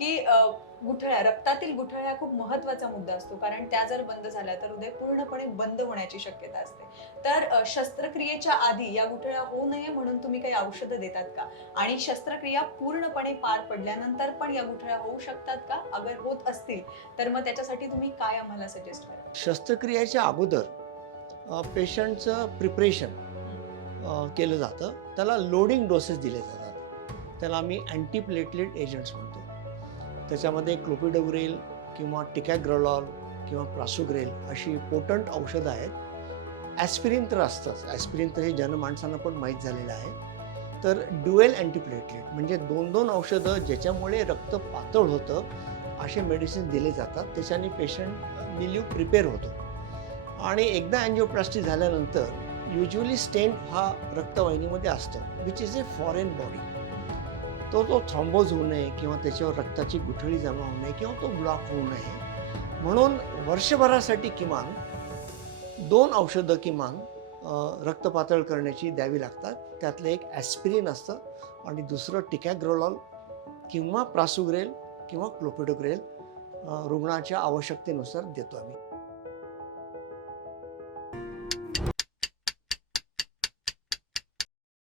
की गुठळ्या, रक्तातील गुठळ्या खूप महत्त्वाचा मुद्दा असतो, कारण त्या जर बंद झाल्या तर हृदय पूर्णपणे बंद होण्याची शक्यता असते. तर शस्त्रक्रियेच्या आधी या गुठळ्या होऊ नये म्हणून तुम्ही काही औषधं देतात का? आणि शस्त्रक्रिया पूर्णपणे पार पडल्यानंतर पण या गुठळ्या होऊ शकतात का? अगर होत असतील, तर मग त्याच्यासाठी तुम्ही काय आम्हाला सजेस्ट कराल? शस्त्रक्रियेच्या अगोदर पेशंटचं प्रिपरेशन केलं जातं. त्याला लोडिंग डोसेस दिले जातात. त्याला आम्ही अँटीप्लेटलेट एजंट्स म्हणतो. त्याच्यामध्ये क्लोपिडोग्रेल किंवा टिकॅग्रोलॉल किंवा प्रासुग्रेल अशी पोटंट औषधं आहेत. ॲस्पिरिन तर असतंच. ॲस्पिरिन तर हे जनमानसांना पण माहीत झालेलं आहे. तर ड्युएल अँटीप्लेटलेट म्हणजे 2-2 औषधं ज्याच्यामुळे रक्त पातळ होतं, असे मेडिसिन दिले जातात. त्याच्याने पेशंट निलीव प्रिपेअर होतो. आणि एकदा अँजिओप्लास्टी झाल्यानंतर युज्युअली स्टेंट हा रक्तवाहिनीमध्ये असतो, which is a foreign body. तो थ्रॉम्बोज होऊ नये किंवा त्याच्यावर रक्ताची गुठळी जमा होऊ नये किंवा तो ब्लॉक होऊ नये म्हणून वर्षभरासाठी किमान 2 औषधं किमान रक्त पातळ करण्याची द्यावी लागतात. त्यातलं एक ॲस्पिरिन असतं आणि दुसरं टिकॅग्रोलॉल किंवा प्रासुग्रेल किंवा क्लोपिडोग्रेल रुग्णाच्या आवश्यकतेनुसार देतो आम्ही.